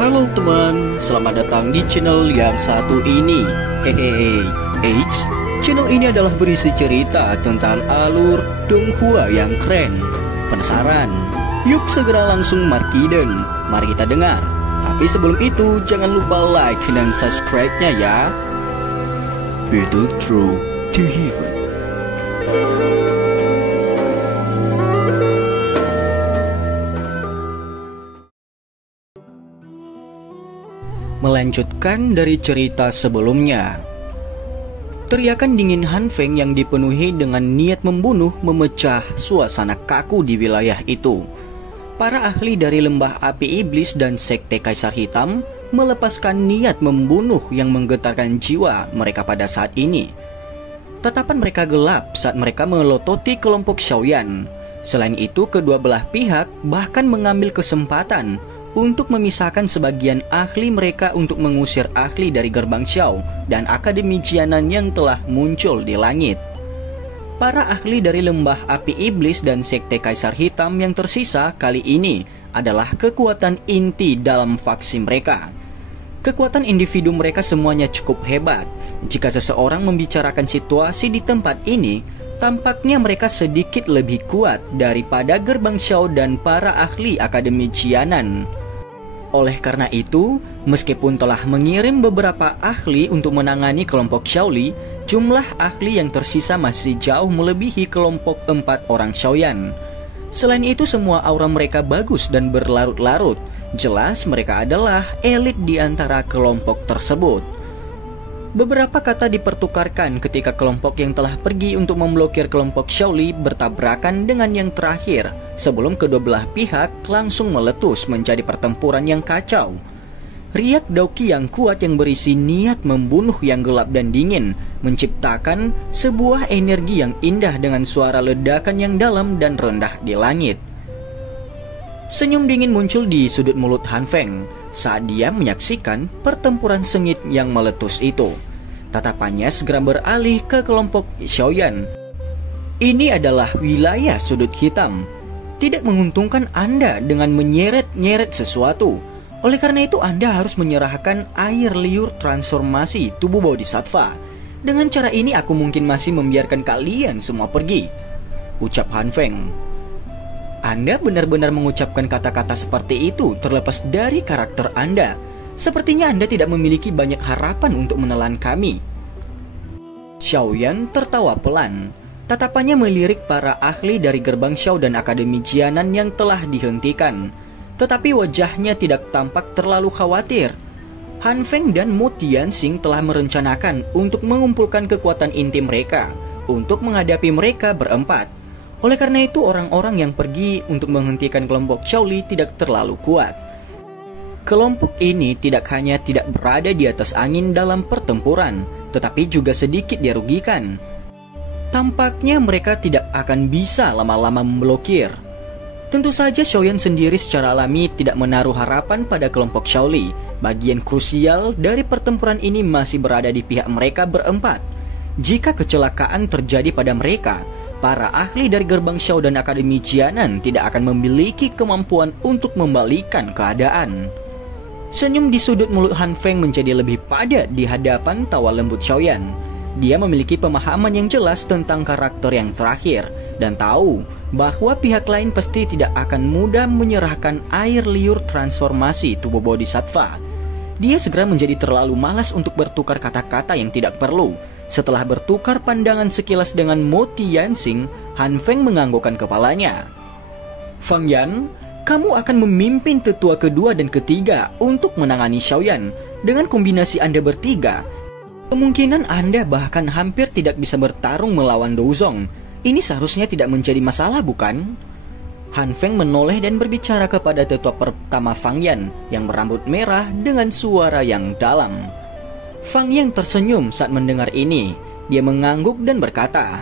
Halo teman, selamat datang di channel yang satu ini. Hehehe, channel ini adalah berisi cerita tentang alur Donghua yang keren. Penasaran? Yuk segera langsung markiden, mari kita dengar. Tapi sebelum itu, jangan lupa like dan subscribe-nya ya. Battle Through to Heaven. Melanjutkan dari cerita sebelumnya, teriakan dingin Han Feng yang dipenuhi dengan niat membunuh memecah suasana kaku di wilayah itu. Para ahli dari lembah api iblis dan sekte Kaisar Hitam melepaskan niat membunuh yang menggetarkan jiwa mereka pada saat ini. Tatapan mereka gelap saat mereka melototi kelompok Xiaoyan. Selain itu, kedua belah pihak bahkan mengambil kesempatan untuk memisahkan sebagian ahli mereka untuk mengusir ahli dari gerbang Xiao dan Akademi Jianan yang telah muncul di langit. Para ahli dari lembah api iblis dan sekte Kaisar Hitam yang tersisa kali ini adalah kekuatan inti dalam faksi mereka. Kekuatan individu mereka semuanya cukup hebat. Jika seseorang membicarakan situasi di tempat ini, tampaknya mereka sedikit lebih kuat daripada gerbang Xiao dan para ahli Akademi Jianan. Oleh karena itu, meskipun telah mengirim beberapa ahli untuk menangani kelompok Xiaoli, jumlah ahli yang tersisa masih jauh melebihi kelompok 4 orang Xiaoyan. Selain itu, semua aura mereka bagus dan berlarut-larut. Jelas mereka adalah elit di antara kelompok tersebut. Beberapa kata dipertukarkan ketika kelompok yang telah pergi untuk memblokir kelompok Xiaoli bertabrakan dengan yang terakhir sebelum kedua belah pihak langsung meletus menjadi pertempuran yang kacau. Riak Daoqi yang kuat yang berisi niat membunuh yang gelap dan dingin menciptakan sebuah energi yang indah dengan suara ledakan yang dalam dan rendah di langit. Senyum dingin muncul di sudut mulut Han Feng saat dia menyaksikan pertempuran sengit yang meletus itu. Tatapannya segera beralih ke kelompok Xiaoyan. Ini adalah wilayah sudut hitam. Tidak menguntungkan Anda dengan menyeret-nyeret sesuatu. Oleh karena itu Anda harus menyerahkan air liur transformasi tubuh Bodhisattva. Dengan cara ini aku mungkin masih membiarkan kalian semua pergi, ucap Han Feng. Anda benar-benar mengucapkan kata-kata seperti itu terlepas dari karakter Anda. Sepertinya Anda tidak memiliki banyak harapan untuk menelan kami. Xiaoyan tertawa pelan. Tatapannya melirik para ahli dari gerbang Xiao dan Akademi Jianan yang telah dihentikan. Tetapi wajahnya tidak tampak terlalu khawatir. Han Feng dan Mo Tianxing telah merencanakan untuk mengumpulkan kekuatan inti mereka untuk menghadapi mereka berempat. Oleh karena itu orang-orang yang pergi untuk menghentikan kelompok Xiaoli tidak terlalu kuat. Kelompok ini tidak hanya tidak berada di atas angin dalam pertempuran, tetapi juga sedikit dirugikan. Tampaknya mereka tidak akan bisa lama-lama memblokir. Tentu saja Xiaoyan sendiri secara alami tidak menaruh harapan pada kelompok Xiaoli. Bagian krusial dari pertempuran ini masih berada di pihak mereka berempat. Jika kecelakaan terjadi pada mereka, para ahli dari gerbang Xiao dan Akademi Jianan tidak akan memiliki kemampuan untuk membalikan keadaan. Senyum di sudut mulut Han Feng menjadi lebih padat di hadapan tawa lembut Xiaoyan. Dia memiliki pemahaman yang jelas tentang karakter yang terakhir dan tahu bahwa pihak lain pasti tidak akan mudah menyerahkan air liur transformasi tubuh Bodhisattva. Dia segera menjadi terlalu malas untuk bertukar kata-kata yang tidak perlu. Setelah bertukar pandangan sekilas dengan Mo Tianxing, Han Feng menganggukkan kepalanya. Fang Yan, kamu akan memimpin tetua kedua dan ketiga untuk menangani Xiaoyan. Dengan kombinasi Anda bertiga, kemungkinan Anda bahkan hampir tidak bisa bertarung melawan Douzong. Ini seharusnya tidak menjadi masalah, bukan? Han Feng menoleh dan berbicara kepada tetua pertama Fang Yan yang berambut merah dengan suara yang dalam. Fang Yang tersenyum saat mendengar ini. Dia mengangguk dan berkata,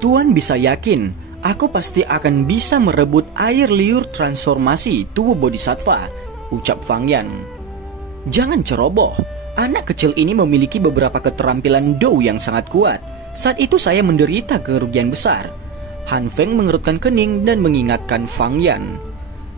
Tuan bisa yakin, aku pasti akan bisa merebut air liur transformasi tubuh Bodhisattva, ucap Fang Yan. Jangan ceroboh, anak kecil ini memiliki beberapa keterampilan Dou yang sangat kuat. Saat itu saya menderita kerugian besar. Han Feng mengerutkan kening dan mengingatkan Fang Yan.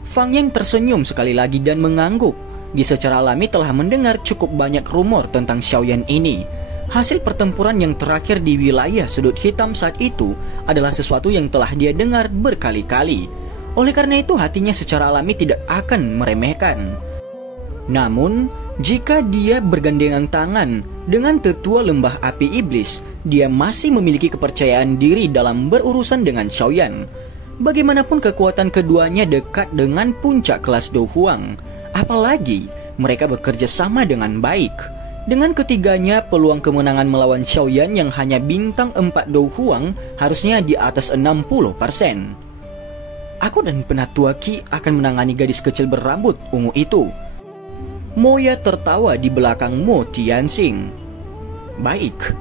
Fang Yan tersenyum sekali lagi dan mengangguk. Di secara alami telah mendengar cukup banyak rumor tentang Xiaoyan ini. Hasil pertempuran yang terakhir di wilayah sudut hitam saat itu adalah sesuatu yang telah dia dengar berkali-kali. Oleh karena itu hatinya secara alami tidak akan meremehkan. Namun, jika dia bergandengan tangan dengan tetua lembah api iblis, dia masih memiliki kepercayaan diri dalam berurusan dengan Xiaoyan. Bagaimanapun kekuatan keduanya dekat dengan puncak kelas Do Huang. Apalagi mereka bekerja sama dengan baik. Dengan ketiganya, peluang kemenangan melawan Xiaoyan yang hanya bintang 4 Do Huang harusnya di atas 60%. Aku dan Penatua Qi akan menangani gadis kecil berambut ungu itu. Moya tertawa di belakang Mo Tianxing. Baik.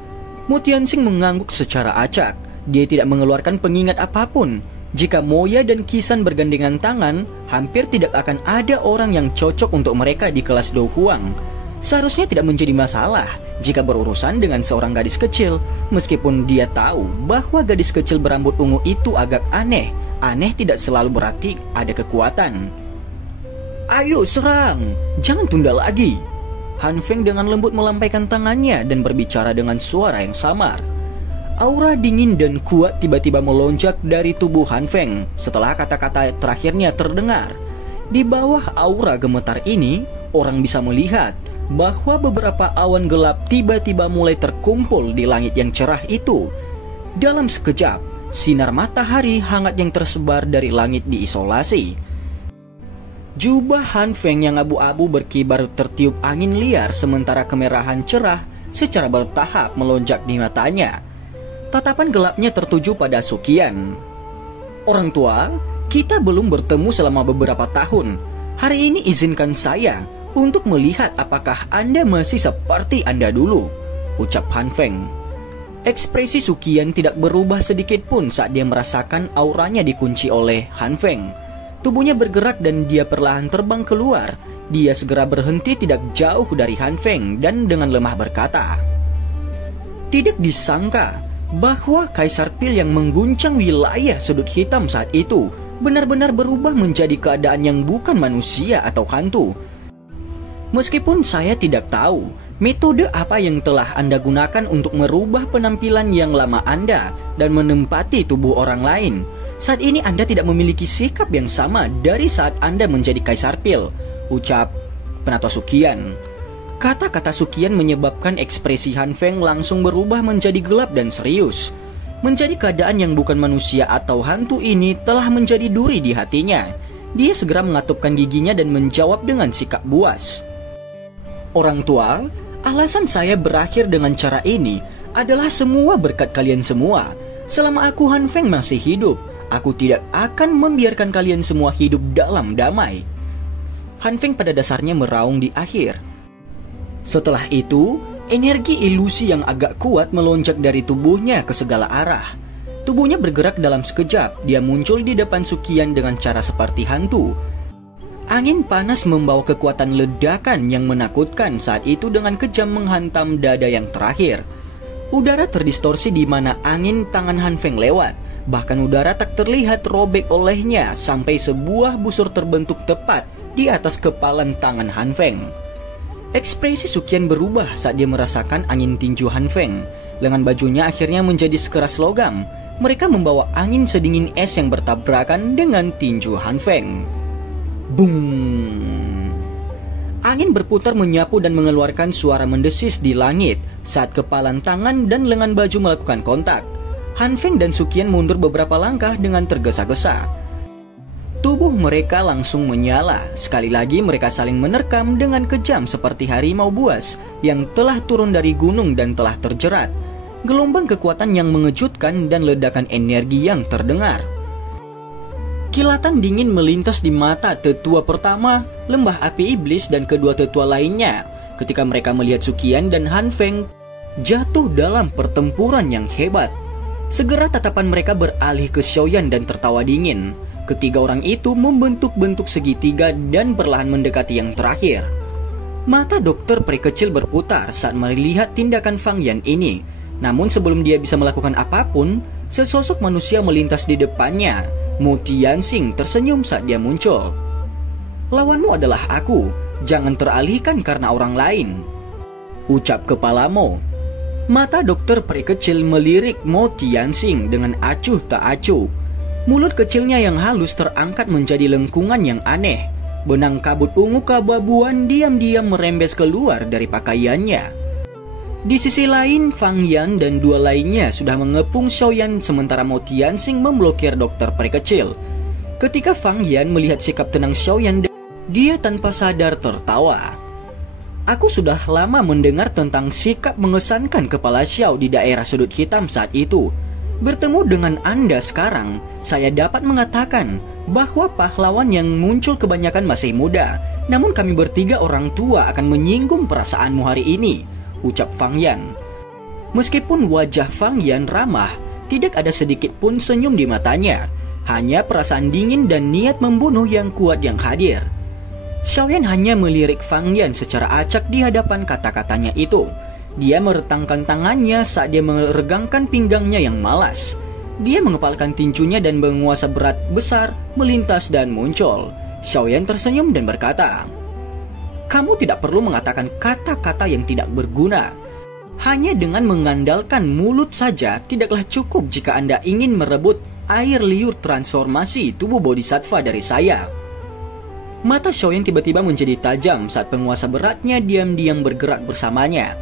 Mo Tianxing mengangguk secara acak. Dia tidak mengeluarkan pengingat apapun. Jika Moya dan Kisan bergandengan tangan, hampir tidak akan ada orang yang cocok untuk mereka di kelas Do Huang. Seharusnya tidak menjadi masalah jika berurusan dengan seorang gadis kecil, meskipun dia tahu bahwa gadis kecil berambut ungu itu agak aneh. Aneh tidak selalu berarti ada kekuatan. Ayo serang, jangan tunda lagi. Han Feng dengan lembut melambaikan tangannya dan berbicara dengan suara yang samar. Aura dingin dan kuat tiba-tiba melonjak dari tubuh Han Feng setelah kata-kata terakhirnya terdengar. Di bawah aura gemetar ini, orang bisa melihat bahwa beberapa awan gelap tiba-tiba mulai terkumpul di langit yang cerah itu. Dalam sekejap, sinar matahari hangat yang tersebar dari langit diisolasi. Jubah Han Feng yang abu-abu berkibar tertiup angin liar sementara kemerahan cerah secara bertahap melonjak di matanya. Tatapan gelapnya tertuju pada Suqian. Orang tua, kita belum bertemu selama beberapa tahun. Hari ini izinkan saya untuk melihat apakah Anda masih seperti Anda dulu, ucap Han Feng. Ekspresi Suqian tidak berubah sedikit pun saat dia merasakan auranya dikunci oleh Han Feng. Tubuhnya bergerak dan dia perlahan terbang keluar. Dia segera berhenti tidak jauh dari Han Feng dan dengan lemah berkata, "Tidak disangka bahwa Kaisar Pil yang mengguncang wilayah sudut hitam saat itu benar-benar berubah menjadi keadaan yang bukan manusia atau hantu. Meskipun saya tidak tahu metode apa yang telah Anda gunakan untuk merubah penampilan yang lama Anda dan menempati tubuh orang lain, saat ini Anda tidak memiliki sikap yang sama dari saat Anda menjadi Kaisar Pil," ucap Penatua Suqian. Kata-kata Suqian menyebabkan ekspresi Han Feng langsung berubah menjadi gelap dan serius. Menjadi keadaan yang bukan manusia atau hantu ini telah menjadi duri di hatinya. Dia segera mengatupkan giginya dan menjawab dengan sikap buas. "Orang tua, alasan saya berakhir dengan cara ini adalah semua berkat kalian semua. Selama aku Han Feng masih hidup, aku tidak akan membiarkan kalian semua hidup dalam damai." Han Feng pada dasarnya meraung di akhir. Setelah itu, energi ilusi yang agak kuat melonjak dari tubuhnya ke segala arah. Tubuhnya bergerak dalam sekejap, dia muncul di depan Suqian dengan cara seperti hantu. Angin panas membawa kekuatan ledakan yang menakutkan saat itu dengan kejam menghantam dada yang terakhir. Udara terdistorsi di mana angin tangan Han Feng lewat. Bahkan udara tak terlihat robek olehnya sampai sebuah busur terbentuk tepat di atas kepalan tangan Han Feng. Ekspresi Suqian berubah saat dia merasakan angin tinju Han Feng. Lengan bajunya akhirnya menjadi sekeras logam. Mereka membawa angin sedingin es yang bertabrakan dengan tinju Han Feng. Boom! Angin berputar menyapu dan mengeluarkan suara mendesis di langit saat kepalan tangan dan lengan baju melakukan kontak. Han Feng dan Suqian mundur beberapa langkah dengan tergesa-gesa. Tubuh mereka langsung menyala. Sekali lagi mereka saling menerkam dengan kejam seperti harimau buas yang telah turun dari gunung dan telah terjerat. Gelombang kekuatan yang mengejutkan dan ledakan energi yang terdengar. Kilatan dingin melintas di mata tetua pertama, lembah api iblis, dan kedua tetua lainnya ketika mereka melihat Suqian dan Han Feng jatuh dalam pertempuran yang hebat. Segera tatapan mereka beralih ke Xiaoyan dan tertawa dingin. Ketiga orang itu membentuk-bentuk segitiga dan perlahan mendekati yang terakhir. Mata dokter peri kecil berputar saat melihat tindakan Fang Yan ini. Namun sebelum dia bisa melakukan apapun, sesosok manusia melintas di depannya. Mo Tianxing tersenyum saat dia muncul. "Lawanmu adalah aku. Jangan teralihkan karena orang lain, ucap kepala Mo. Mata dokter peri kecil melirik Mo Tianxing dengan acuh tak acuh. Mulut kecilnya yang halus terangkat menjadi lengkungan yang aneh. Benang kabut ungu keabu-abuan diam-diam merembes keluar dari pakaiannya. Di sisi lain, Fang Yan dan dua lainnya sudah mengepung Xiaoyan sementara Mo Tianxing memblokir dokter peri kecil. Ketika Fang Yan melihat sikap tenang Xiaoyan, dia tanpa sadar tertawa. Aku sudah lama mendengar tentang sikap mengesankan kepala Xiao di daerah sudut hitam saat itu. Bertemu dengan Anda sekarang, saya dapat mengatakan bahwa pahlawan yang muncul kebanyakan masih muda. Namun kami bertiga orang tua akan menyinggung perasaanmu hari ini, ucap Fang Yan. Meskipun wajah Fang Yan ramah, tidak ada sedikit pun senyum di matanya. Hanya perasaan dingin dan niat membunuh yang kuat yang hadir. Xiaoyan hanya melirik Fang Yan secara acak di hadapan kata-katanya itu. Dia meretangkan tangannya saat dia meregangkan pinggangnya yang malas. Dia mengepalkan tinjunya dan menguasa berat besar melintas dan muncul. Xiaoyan tersenyum dan berkata, "Kamu tidak perlu mengatakan kata-kata yang tidak berguna. Hanya dengan mengandalkan mulut saja tidaklah cukup jika Anda ingin merebut air liur transformasi tubuh bodhisattva dari saya." Mata Xiaoyan tiba-tiba menjadi tajam saat penguasa beratnya diam-diam bergerak bersamanya.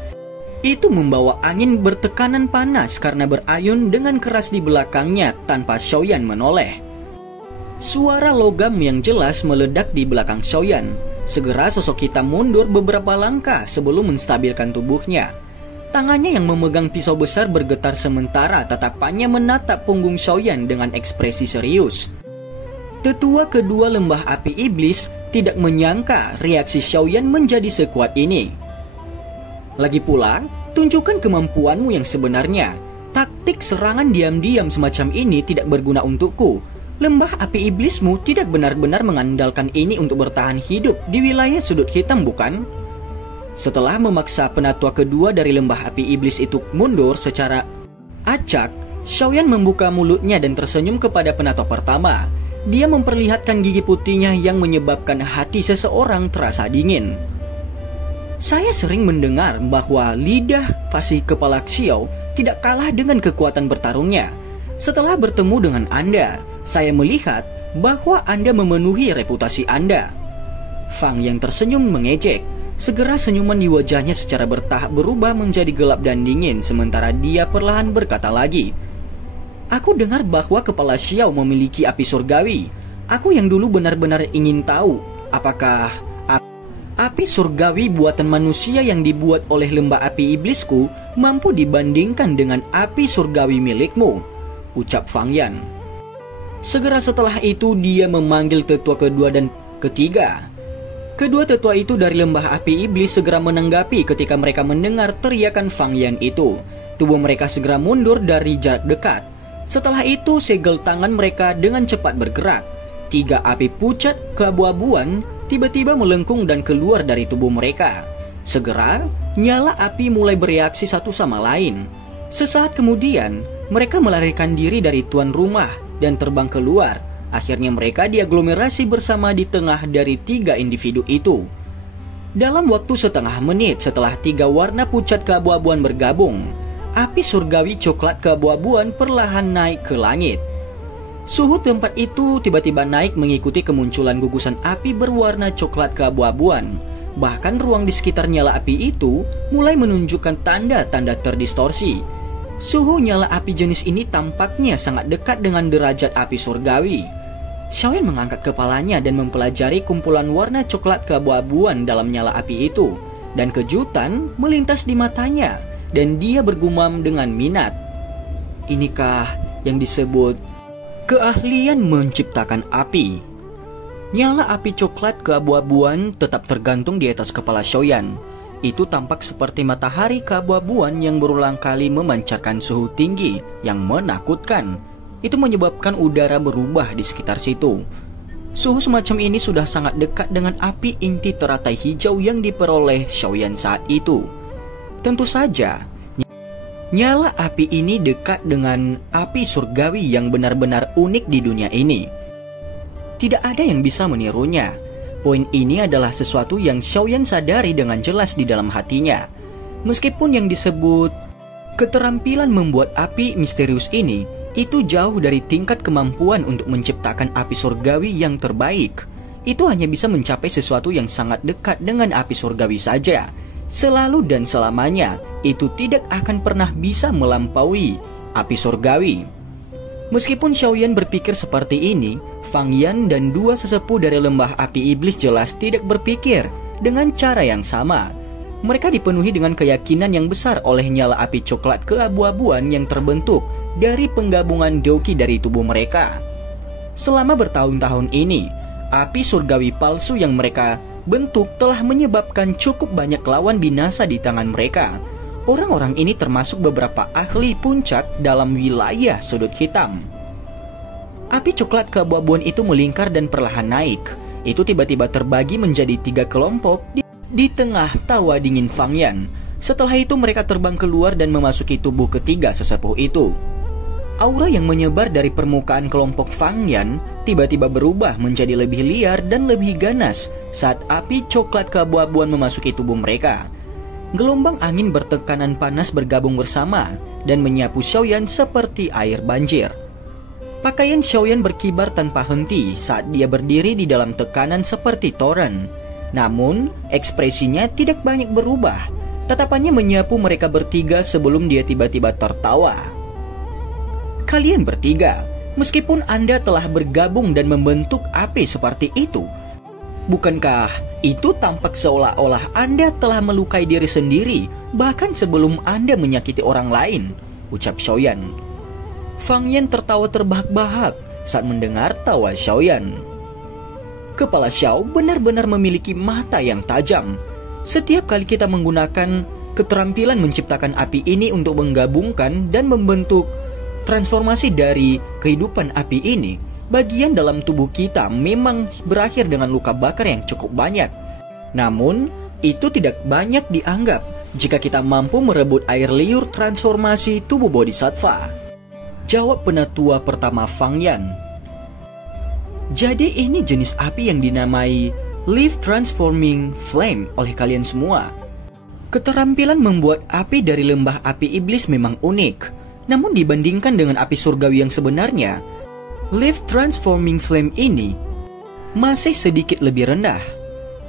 Itu membawa angin bertekanan panas karena berayun dengan keras di belakangnya tanpa Xiaoyan menoleh. Suara logam yang jelas meledak di belakang Xiaoyan. Segera sosok hitam mundur beberapa langkah sebelum menstabilkan tubuhnya. Tangannya yang memegang pisau besar bergetar sementara tatapannya menatap punggung Xiaoyan dengan ekspresi serius. Tetua kedua lembah api iblis tidak menyangka reaksi Xiaoyan menjadi sekuat ini. Lagi pula, tunjukkan kemampuanmu yang sebenarnya. Taktik serangan diam-diam semacam ini tidak berguna untukku. Lembah api iblismu tidak benar-benar mengandalkan ini untuk bertahan hidup di wilayah sudut hitam, bukan? Setelah memaksa penatua kedua dari lembah api iblis itu mundur secara acak, Xiaoyan membuka mulutnya dan tersenyum kepada penatua pertama. Dia memperlihatkan gigi putihnya yang menyebabkan hati seseorang terasa dingin. Saya sering mendengar bahwa lidah fasih kepala Xiao tidak kalah dengan kekuatan bertarungnya. Setelah bertemu dengan Anda, saya melihat bahwa Anda memenuhi reputasi Anda. Fang yang tersenyum mengejek. Segera senyuman di wajahnya secara bertahap berubah menjadi gelap dan dingin sementara dia perlahan berkata lagi, "Aku dengar bahwa kepala Xiao memiliki api surgawi. Aku yang dulu benar-benar ingin tahu apakah api surgawi buatan manusia yang dibuat oleh lembah api iblisku mampu dibandingkan dengan api surgawi milikmu," ucap Fang Yan. Segera setelah itu dia memanggil tetua kedua dan ketiga. Kedua tetua itu dari lembah api iblis segera menanggapi ketika mereka mendengar teriakan Fang Yan itu. Tubuh mereka segera mundur dari jarak dekat. Setelah itu segel tangan mereka dengan cepat bergerak. 3 api pucat keabu-abuan tiba-tiba melengkung dan keluar dari tubuh mereka. Segera, nyala api mulai bereaksi satu sama lain. Sesaat kemudian, mereka melarikan diri dari tuan rumah dan terbang keluar. Akhirnya mereka diaglomerasi bersama di tengah dari 3 individu itu. Dalam waktu setengah menit setelah 3 warna pucat keabu-abuan bergabung, api surgawi coklat keabu-abuan perlahan naik ke langit. Suhu tempat itu tiba-tiba naik mengikuti kemunculan gugusan api berwarna coklat keabu-abuan. Bahkan ruang di sekitar nyala api itu mulai menunjukkan tanda-tanda terdistorsi. Suhu nyala api jenis ini tampaknya sangat dekat dengan derajat api surgawi. Xiaoyan mengangkat kepalanya dan mempelajari kumpulan warna coklat keabu-abuan dalam nyala api itu. Dan kejutan melintas di matanya. Dan dia bergumam dengan minat, "Inikah yang disebut keahlian menciptakan api?" Nyala api coklat keabu-abuan tetap tergantung di atas kepala Xiaoyan. Itu tampak seperti matahari keabu-abuan yang berulang kali memancarkan suhu tinggi yang menakutkan. Itu menyebabkan udara berubah di sekitar situ. Suhu semacam ini sudah sangat dekat dengan api inti teratai hijau yang diperoleh Xiaoyan saat itu. Tentu saja, nyala api ini dekat dengan api surgawi yang benar-benar unik di dunia ini. Tidak ada yang bisa menirunya. Poin ini adalah sesuatu yang Xiaoyan sadari dengan jelas di dalam hatinya. Meskipun yang disebut keterampilan membuat api misterius ini itu jauh dari tingkat kemampuan untuk menciptakan api surgawi yang terbaik. Itu hanya bisa mencapai sesuatu yang sangat dekat dengan api surgawi saja. Selalu dan selamanya, itu tidak akan pernah bisa melampaui api surgawi. Meskipun Xiaoyan berpikir seperti ini, Fang Yan dan dua sesepuh dari lembah api iblis jelas tidak berpikir dengan cara yang sama. Mereka dipenuhi dengan keyakinan yang besar oleh nyala api coklat keabu-abuan yang terbentuk dari penggabungan doki dari tubuh mereka. Selama bertahun-tahun ini, api surgawi palsu yang mereka bentuk telah menyebabkan cukup banyak lawan binasa di tangan mereka. Orang-orang ini termasuk beberapa ahli puncak dalam wilayah sudut hitam. Api coklat keabu-abuan itu melingkar dan perlahan naik. Itu tiba-tiba terbagi menjadi 3 kelompok di tengah tawa dingin Fang Yan. Setelah itu mereka terbang keluar dan memasuki tubuh ketiga sesepuh itu. Aura yang menyebar dari permukaan kelompok Fang Yan tiba-tiba berubah menjadi lebih liar dan lebih ganas saat api coklat keabu-abuan memasuki tubuh mereka. Gelombang angin bertekanan panas bergabung bersama dan menyapu Xiaoyan seperti air banjir. Pakaian Xiaoyan berkibar tanpa henti saat dia berdiri di dalam tekanan seperti toren. Namun, ekspresinya tidak banyak berubah. Tatapannya menyapu mereka bertiga sebelum dia tiba-tiba tertawa. Kalian bertiga, meskipun Anda telah bergabung dan membentuk api seperti itu, bukankah itu tampak seolah-olah Anda telah melukai diri sendiri bahkan sebelum Anda menyakiti orang lain? Ucap Xiaoyan. Fang Yan tertawa terbahak-bahak saat mendengar tawa Xiaoyan. Kepala Xiao benar-benar memiliki mata yang tajam. Setiap kali kita menggunakan keterampilan menciptakan api ini untuk menggabungkan dan membentuk transformasi dari kehidupan api ini, bagian dalam tubuh kita memang berakhir dengan luka bakar yang cukup banyak. Namun, itu tidak banyak dianggap jika kita mampu merebut air liur transformasi tubuh bodhisattva. Jawab penatua pertama Fang Yan. Jadi ini jenis api yang dinamai Life Transforming Flame oleh kalian semua. Keterampilan membuat api dari lembah api iblis memang unik. Namun dibandingkan dengan api surgawi yang sebenarnya, Life Transforming Flame ini masih sedikit lebih rendah.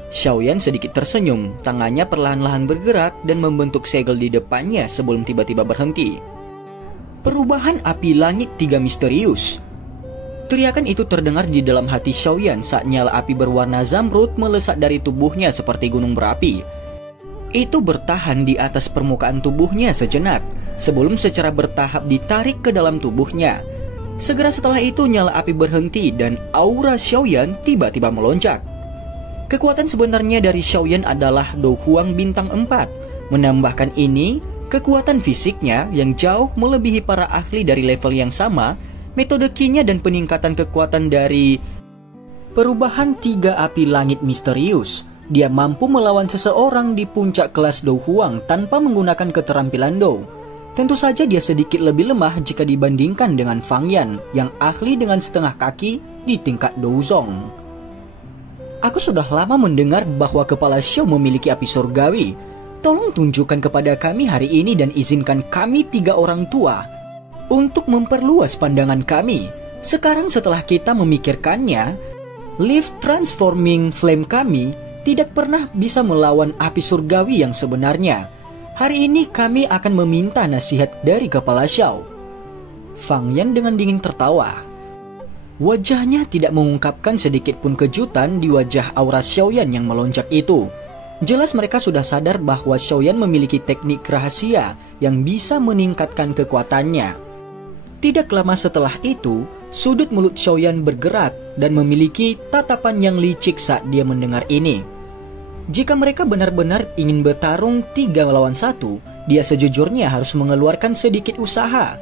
Xiaoyan sedikit tersenyum, tangannya perlahan-lahan bergerak dan membentuk segel di depannya sebelum tiba-tiba berhenti. Perubahan api langit 3 misterius. Teriakan itu terdengar di dalam hati Xiaoyan saat nyala api berwarna zamrud melesat dari tubuhnya seperti gunung berapi. Itu bertahan di atas permukaan tubuhnya sejenak, sebelum secara bertahap ditarik ke dalam tubuhnya. Segera setelah itu nyala api berhenti dan aura Xiaoyan tiba-tiba melonjak. Kekuatan sebenarnya dari Xiaoyan adalah Do Huang bintang 4. Menambahkan ini, kekuatan fisiknya yang jauh melebihi para ahli dari level yang sama, metode Qi-nya dan peningkatan kekuatan dari perubahan 3 api langit misterius. Dia mampu melawan seseorang di puncak kelas Do Huang tanpa menggunakan keterampilan Do. Tentu saja dia sedikit lebih lemah jika dibandingkan dengan Fang Yan yang ahli dengan setengah kaki di tingkat Douzong. Aku sudah lama mendengar bahwa kepala Xiao memiliki api surgawi. Tolong tunjukkan kepada kami hari ini dan izinkan kami 3 orang tua untuk memperluas pandangan kami. Sekarang setelah kita memikirkannya, Life Transforming Flame kami tidak pernah bisa melawan api surgawi yang sebenarnya. Hari ini kami akan meminta nasihat dari kepala Xiao. Fang Yan dengan dingin tertawa. Wajahnya tidak mengungkapkan sedikit pun kejutan di wajah aura Xiaoyan yang melonjak itu. Jelas mereka sudah sadar bahwa Xiaoyan memiliki teknik rahasia yang bisa meningkatkan kekuatannya. Tidak lama setelah itu, sudut mulut Xiaoyan bergerak dan memiliki tatapan yang licik saat dia mendengar ini. Jika mereka benar-benar ingin bertarung 3 lawan 1, dia sejujurnya harus mengeluarkan sedikit usaha.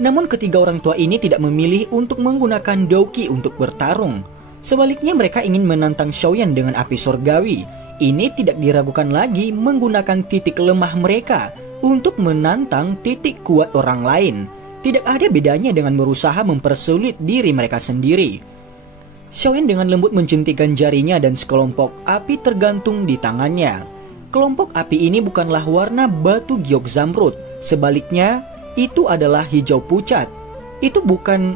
Namun ketiga orang tua ini tidak memilih untuk menggunakan Doki untuk bertarung. Sebaliknya mereka ingin menantang Xiaoyan dengan api surgawi. Ini tidak diragukan lagi menggunakan titik lemah mereka untuk menantang titik kuat orang lain. Tidak ada bedanya dengan berusaha mempersulit diri mereka sendiri. Xiaoyan dengan lembut menjentikan jarinya dan sekelompok api tergantung di tangannya. Kelompok api ini bukanlah warna batu giok zamrud, sebaliknya itu adalah hijau pucat. Itu bukan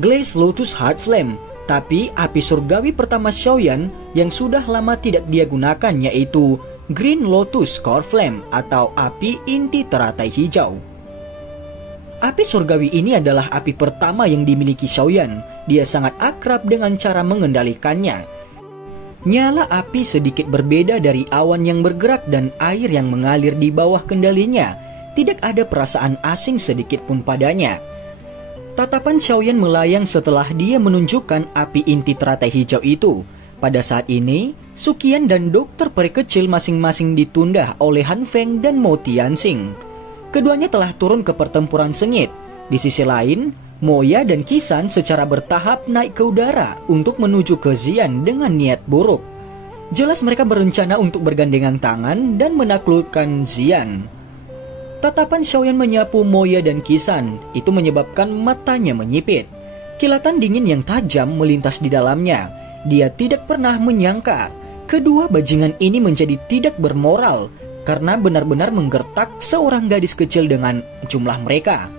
Glaze Lotus Heart Flame, tapi api surgawi pertama Xiaoyan yang sudah lama tidak dia gunakan, yaitu Green Lotus Core Flame atau api inti teratai hijau. Api surgawi ini adalah api pertama yang dimiliki Xiaoyan. Dia sangat akrab dengan cara mengendalikannya. Nyala api sedikit berbeda dari awan yang bergerak dan air yang mengalir di bawah kendalinya. Tidak ada perasaan asing sedikit pun padanya. Tatapan Xiaoyan melayang setelah dia menunjukkan api inti teratai hijau itu. Pada saat ini, Suqian dan dokter peri kecil masing-masing ditunda oleh Han Feng dan Mo Tianxing. Keduanya telah turun ke pertempuran sengit. Di sisi lain, Moya dan Qisan secara bertahap naik ke udara untuk menuju ke Xian dengan niat buruk. Jelas mereka berencana untuk bergandengan tangan dan menaklukkan Xian. Tatapan Xiaoyan menyapu Moya dan Qisan, itu menyebabkan matanya menyipit. Kilatan dingin yang tajam melintas di dalamnya. Dia tidak pernah menyangka kedua bajingan ini menjadi tidak bermoral karena benar-benar menggertak seorang gadis kecil dengan jumlah mereka.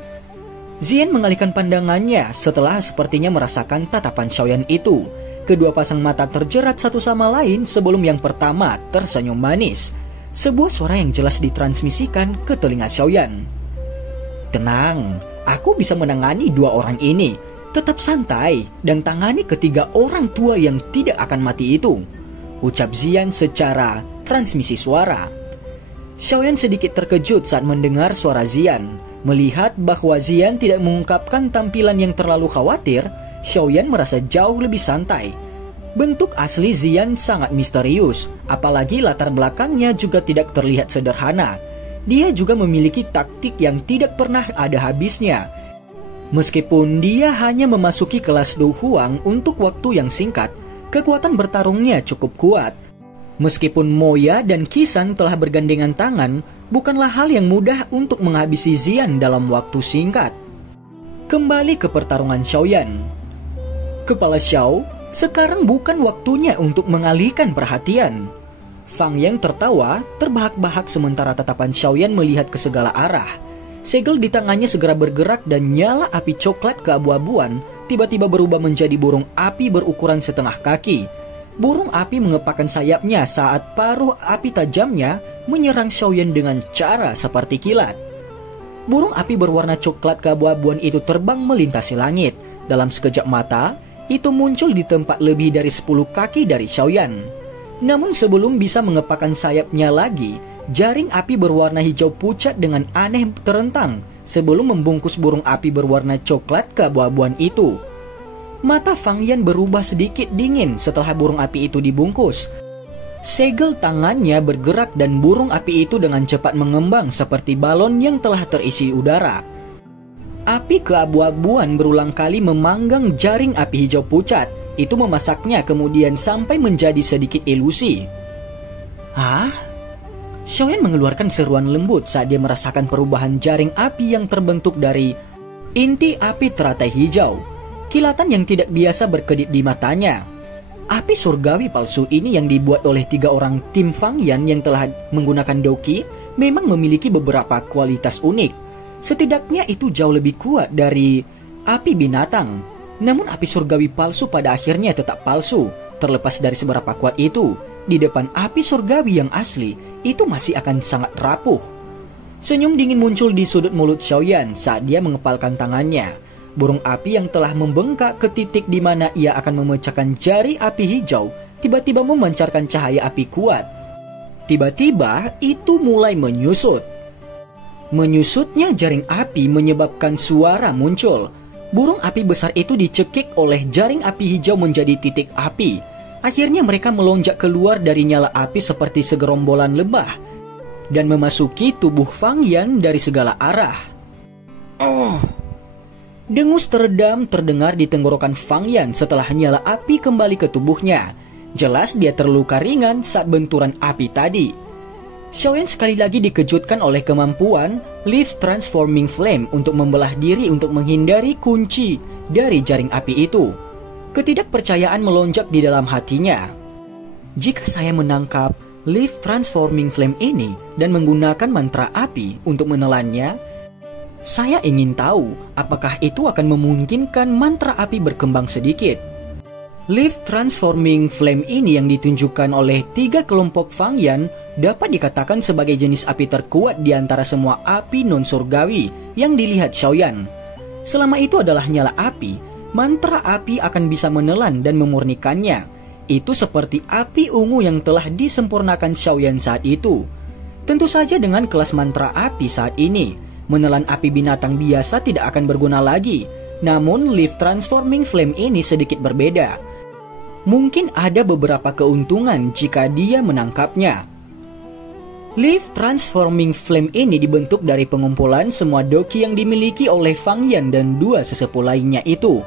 Xian mengalihkan pandangannya setelah sepertinya merasakan tatapan Xiaoyan itu. Kedua pasang mata terjerat satu sama lain sebelum yang pertama tersenyum manis. Sebuah suara yang jelas ditransmisikan ke telinga Xiaoyan. "Tenang, aku bisa menangani dua orang ini. Tetap santai dan tangani ketiga orang tua yang tidak akan mati itu," ucap Xian secara transmisi suara. Xiaoyan sedikit terkejut saat mendengar suara Xian. Melihat bahwa Xian tidak mengungkapkan tampilan yang terlalu khawatir, Xiaoyan merasa jauh lebih santai. Bentuk asli Xian sangat misterius, apalagi latar belakangnya juga tidak terlihat sederhana. Dia juga memiliki taktik yang tidak pernah ada habisnya. Meskipun dia hanya memasuki kelas Du Huang untuk waktu yang singkat, kekuatan bertarungnya cukup kuat. Meskipun Moya dan Qisan telah bergandengan tangan, bukanlah hal yang mudah untuk menghabisi Xian dalam waktu singkat. Kembali ke pertarungan Xiaoyan. Kepala Xiao, sekarang bukan waktunya untuk mengalihkan perhatian. Fang Yang tertawa, terbahak-bahak sementara tatapan Xiaoyan melihat ke segala arah. Segel di tangannya segera bergerak dan nyala api coklat keabu-abuan tiba-tiba berubah menjadi burung api berukuran setengah kaki. Burung api mengepakkan sayapnya saat paruh api tajamnya menyerang Xiaoyan dengan cara seperti kilat. Burung api berwarna coklat keabu-abuan itu terbang melintasi langit. Dalam sekejap mata, itu muncul di tempat lebih dari 10 kaki dari Xiaoyan. Namun sebelum bisa mengepakkan sayapnya lagi, jaring api berwarna hijau pucat dengan aneh terentang sebelum membungkus burung api berwarna coklat keabu-abuan itu. Mata Fang Yan berubah sedikit dingin setelah burung api itu dibungkus. Segel tangannya bergerak dan burung api itu dengan cepat mengembang seperti balon yang telah terisi udara. Api keabu-abuan berulang kali memanggang jaring api hijau pucat. Itu memasaknya kemudian sampai menjadi sedikit ilusi. Hah? Xiaoyan mengeluarkan seruan lembut saat dia merasakan perubahan jaring api yang terbentuk dari inti api teratai hijau. Kilatan yang tidak biasa berkedip di matanya. Api surgawi palsu ini yang dibuat oleh 3 orang tim Fang Yan yang telah menggunakan doki memang memiliki beberapa kualitas unik. Setidaknya itu jauh lebih kuat dari api binatang. Namun api surgawi palsu pada akhirnya tetap palsu. Terlepas dari seberapa kuat itu, di depan api surgawi yang asli, itu masih akan sangat rapuh. Senyum dingin muncul di sudut mulut Xiaoyan saat dia mengepalkan tangannya. Burung api yang telah membengkak ke titik di mana ia akan memecahkan jari api hijau, tiba-tiba memancarkan cahaya api kuat. Tiba-tiba itu mulai menyusut. Menyusutnya jaring api menyebabkan suara muncul. Burung api besar itu dicekik oleh jaring api hijau menjadi titik api. Akhirnya mereka melonjak keluar dari nyala api seperti segerombolan lebah dan memasuki tubuh Fang Yan dari segala arah. Oh! Dengus teredam terdengar di tenggorokan Fang Yan setelah nyala api kembali ke tubuhnya. Jelas dia terluka ringan saat benturan api tadi. Xiaoyan sekali lagi dikejutkan oleh kemampuan Leaf Transforming Flame untuk membelah diri untuk menghindari kunci dari jaring api itu. Ketidakpercayaan melonjak di dalam hatinya. Jika saya menangkap Leaf Transforming Flame ini dan menggunakan mantra api untuk menelannya, saya ingin tahu apakah itu akan memungkinkan mantra api berkembang sedikit. Leaf Transforming Flame ini yang ditunjukkan oleh 3 kelompok Fangyan dapat dikatakan sebagai jenis api terkuat di antara semua api non-surgawi yang dilihat Xiaoyan. Selama itu adalah nyala api, mantra api akan bisa menelan dan memurnikannya. Itu seperti api ungu yang telah disempurnakan Xiaoyan saat itu. Tentu saja dengan kelas mantra api saat ini, menelan api binatang biasa tidak akan berguna lagi. Namun Leaf Transforming Flame ini sedikit berbeda. Mungkin ada beberapa keuntungan jika dia menangkapnya. Leaf Transforming Flame ini dibentuk dari pengumpulan semua doki yang dimiliki oleh Fangyan dan 2 sesepuh lainnya itu.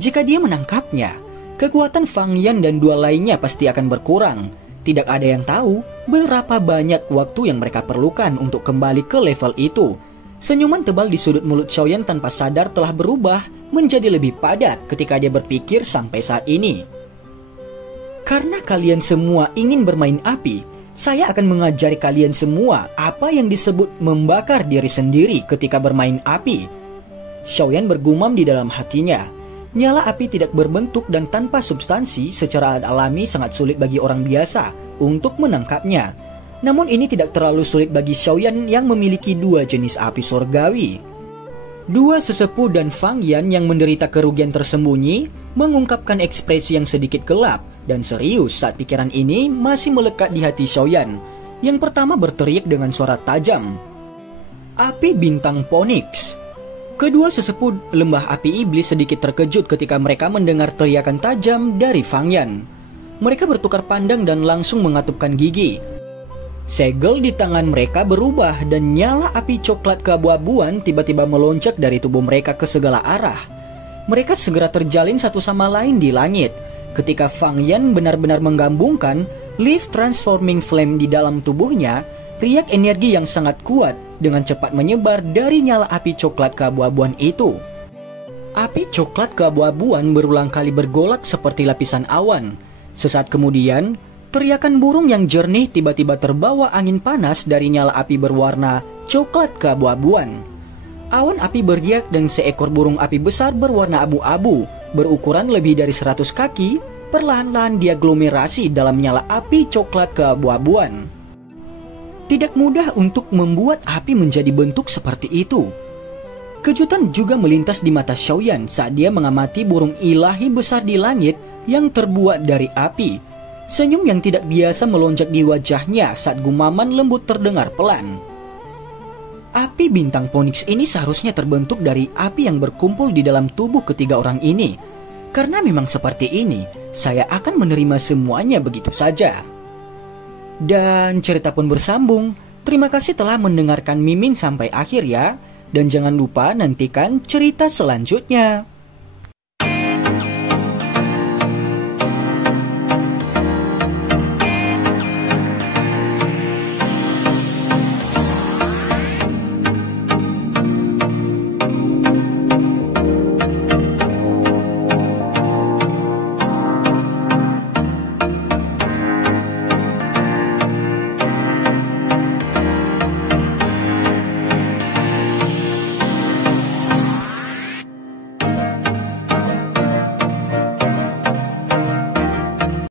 Jika dia menangkapnya, kekuatan Fangyan dan 2 lainnya pasti akan berkurang. Tidak ada yang tahu berapa banyak waktu yang mereka perlukan untuk kembali ke level itu. Senyuman tebal di sudut mulut Xiaoyan tanpa sadar telah berubah menjadi lebih padat ketika dia berpikir sampai saat ini. Karena kalian semua ingin bermain api, saya akan mengajari kalian semua apa yang disebut membakar diri sendiri ketika bermain api. Xiaoyan bergumam di dalam hatinya. Nyala api tidak berbentuk dan tanpa substansi secara alami sangat sulit bagi orang biasa untuk menangkapnya. Namun ini tidak terlalu sulit bagi Xiaoyan yang memiliki 2 jenis api surgawi. 2 sesepuh dan Fangyan yang menderita kerugian tersembunyi mengungkapkan ekspresi yang sedikit gelap dan serius saat pikiran ini masih melekat di hati Xiaoyan. Yang pertama berteriak dengan suara tajam, "Api bintang Phoenix!" Kedua sesepuh lembah api iblis sedikit terkejut ketika mereka mendengar teriakan tajam dari Fangyan. Mereka bertukar pandang dan langsung mengatupkan gigi. Segel di tangan mereka berubah dan nyala api coklat keabu-abuan tiba-tiba melonjak dari tubuh mereka ke segala arah. Mereka segera terjalin satu sama lain di langit. Ketika Fangyan benar-benar menggabungkan Leaf Transforming Flame di dalam tubuhnya, riak energi yang sangat kuat dengan cepat menyebar dari nyala api coklat keabu-abuan itu. Api coklat keabu-abuan berulang kali bergolak seperti lapisan awan. Sesaat kemudian, teriakan burung yang jernih tiba-tiba terbawa angin panas dari nyala api berwarna coklat keabu-abuan. Awan api berriak dan seekor burung api besar berwarna abu-abu berukuran lebih dari 100 kaki perlahan-lahan diaglomerasi dalam nyala api coklat keabu-abuan. Tidak mudah untuk membuat api menjadi bentuk seperti itu. Kejutan juga melintas di mata Xiaoyan saat dia mengamati burung ilahi besar di langit yang terbuat dari api. Senyum yang tidak biasa melonjak di wajahnya saat gumaman lembut terdengar pelan. Api bintang Phoenix ini seharusnya terbentuk dari api yang berkumpul di dalam tubuh ketiga orang ini. Karena memang seperti ini, saya akan menerima semuanya begitu saja. Dan cerita pun bersambung. Terima kasih telah mendengarkan Mimin sampai akhir ya. Dan jangan lupa nantikan cerita selanjutnya.